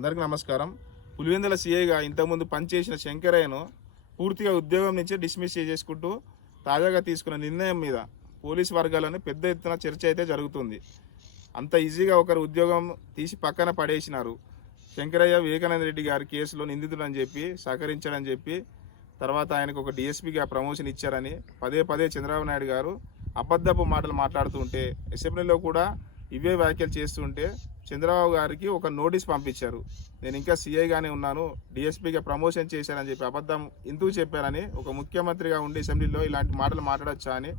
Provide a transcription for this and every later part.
అందరికీ నమస్కారం. పులివెందుల సీఐగా ఇంతకుముందు పనిచేసిన శంకరయ్యను పూర్తిగా ఉద్యోగం నుంచి డిస్మిస్ చేసేసుకుంటూ తాజాగా తీసుకున్న నిర్ణయం మీద పోలీసు వర్గాలను పెద్ద ఎత్తున చర్చ అయితే జరుగుతుంది. అంత ఈజీగా ఒకరు ఉద్యోగం తీసి పక్కన పడేసినారు. శంకరయ్య వివేకానంద రెడ్డి గారి కేసులో నిందితుడని చెప్పి సహకరించాడని చెప్పి తర్వాత ఆయనకు ఒక డిఎస్పీగా ప్రమోషన్ ఇచ్చారని పదే పదే చంద్రబాబు నాయుడు గారు అబద్ధపు మాటలు మాట్లాడుతుంటే అసెంబ్లీలో కూడా ఇవే వ్యాఖ్యలు చేస్తుంటే చంద్రబాబు గారికి ఒక నోటీస్ పంపించారు. నేను ఇంకా సీఐగానే ఉన్నాను, డిఎస్పీగా ప్రమోషన్ చేశారని చెప్పి అబద్ధం ఎందుకు చెప్పారని ఒక ముఖ్యమంత్రిగా ఉండి అసెంబ్లీలో ఇలాంటి మాటలు మాట్లాడొచ్చా అని.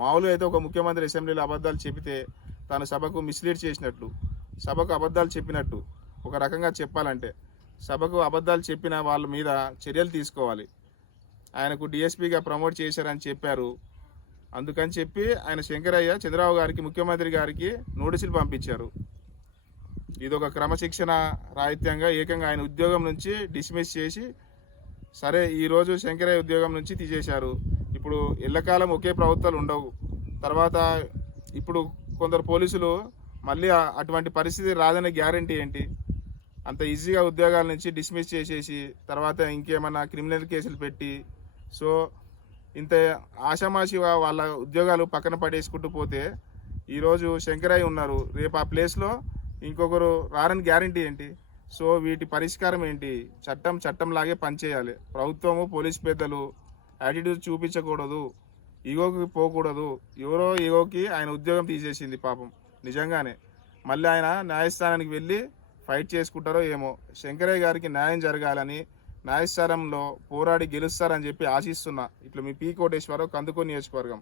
మామూలుగా అయితే ఒక ముఖ్యమంత్రి అసెంబ్లీలో అబద్ధాలు చెబితే తాను సభకు మిస్లీడ్ చేసినట్టు, సభకు అబద్ధాలు చెప్పినట్టు, ఒక రకంగా చెప్పాలంటే సభకు అబద్ధాలు చెప్పిన వాళ్ళ మీద చర్యలు తీసుకోవాలి. ఆయనకు డిఎస్పీగా ప్రమోట్ చేశారని చెప్పారు. అందుకని చెప్పి ఆయన శంకరయ్య చంద్రబాబు గారికి ముఖ్యమంత్రి గారికి నోటీసులు పంపించారు. ఇదొక క్రమశిక్షణ రాహిత్యంగా ఏకంగా ఆయన ఉద్యోగం నుంచి డిస్మిస్ చేసి, సరే ఈరోజు శంకరయ్య ఉద్యోగం నుంచి తీసేశారు. ఇప్పుడు ఎల్లకాలం ఒకే ప్రభుత్వాలు ఉండవు. తర్వాత ఇప్పుడు కొందరు పోలీసులు మళ్ళీ అటువంటి పరిస్థితి రాదనే గ్యారంటీ ఏంటి? అంత ఈజీగా ఉద్యోగాల నుంచి డిస్మిస్ చేసేసి తర్వాత ఇంకేమన్నా క్రిమినల్ కేసులు పెట్టి సో ఇంత ఆషామాషిగా వాళ్ళ ఉద్యోగాలు పక్కన పడేసుకుంటూ పోతే ఈరోజు శంకరయ్య ఉన్నారు, రేపు ఆ ప్లేస్లో ఇంకొకరు రారని గ్యారంటీ ఏంటి? సో వీటి పరిష్కారం ఏంటి? చట్టంలాగే పనిచేయాలి. ప్రభుత్వము పోలీస్ పెద్దలు యాటిట్యూడ్ చూపించకూడదు, ఈగోకి పోకూడదు. ఎవరో ఈగోకి ఆయన ఉద్యోగం తీసేసింది పాపం. నిజంగానే మళ్ళీ ఆయన న్యాయస్థానానికి వెళ్ళి ఫైట్ చేసుకుంటారో ఏమో. శంకరయ్య గారికి న్యాయం జరగాలని న్యాయస్థానంలో పోరాడి గెలుస్తారని చెప్పి ఆశిస్తున్నా. ఇట్లా మీ పి కోటేశ్వరరావు, కందుకూరు నియోజకవర్గం.